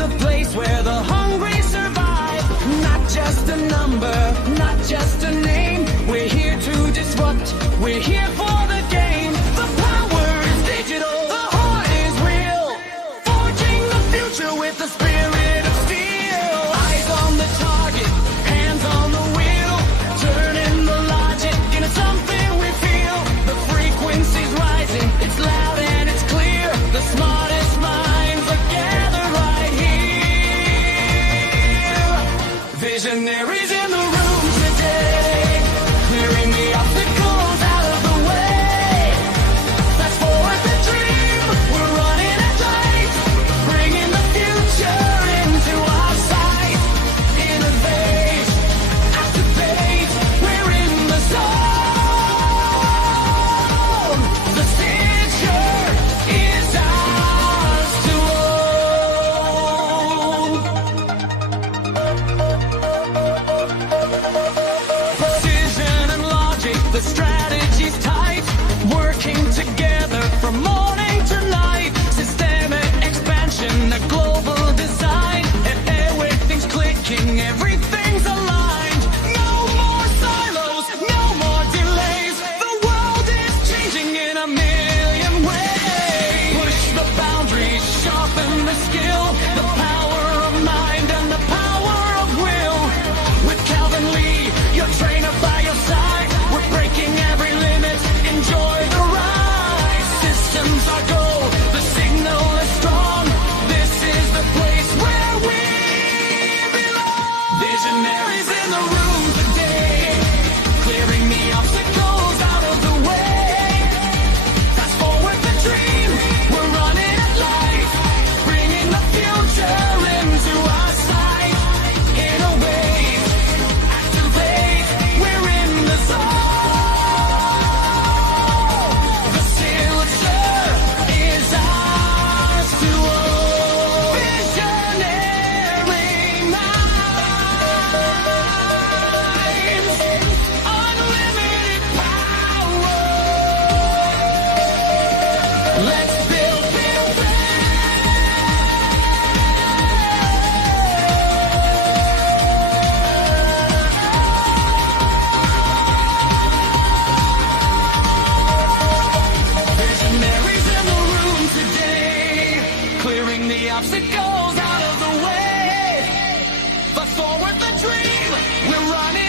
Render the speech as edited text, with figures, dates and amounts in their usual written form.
a place where the hungry survive. Not just a number, not just a name. We're here to disrupt, we're here for the game. The power is digital, the heart is real. Forging the future with the spirit of steel. Eyes on the target, hands on the wheel. Turning the logic into something we feel. The frequency's rising, it's loud and it's clear. The smartest minds are gathered right here. Visionaries in the room today, clearing the obstacles out of the way. Fast forward the dream, we're running at light, bringing the future into our sight. Innovate, activate, we're in the zone. The future is ours to own. Precision and logic, the strategy's tight. Working together from morning to night. Systemic expansion, a global design. Everything's clicking, everything's aligned. No more silos, no more delays. The world is changing in a million ways. Push the boundaries, sharpen the skill. The power of mind and the power of will. With Calvin Lee, your trainer by your side. We're breaking every limit, enjoy the ride. Systems are gold, the signal is strong. This is the place where we belong. Visionaries in the room today, clearing the obstacles out of the way. Fast forward the dream, we're running at light, bringing the future into our sight. Innovate, activate, we're in the zone. The future is ours to own. Visionary minds, unlimited power. Let's build, build, Visionaries in the room today, clearing the obstacles out of the way. Fast forward the dream, we're running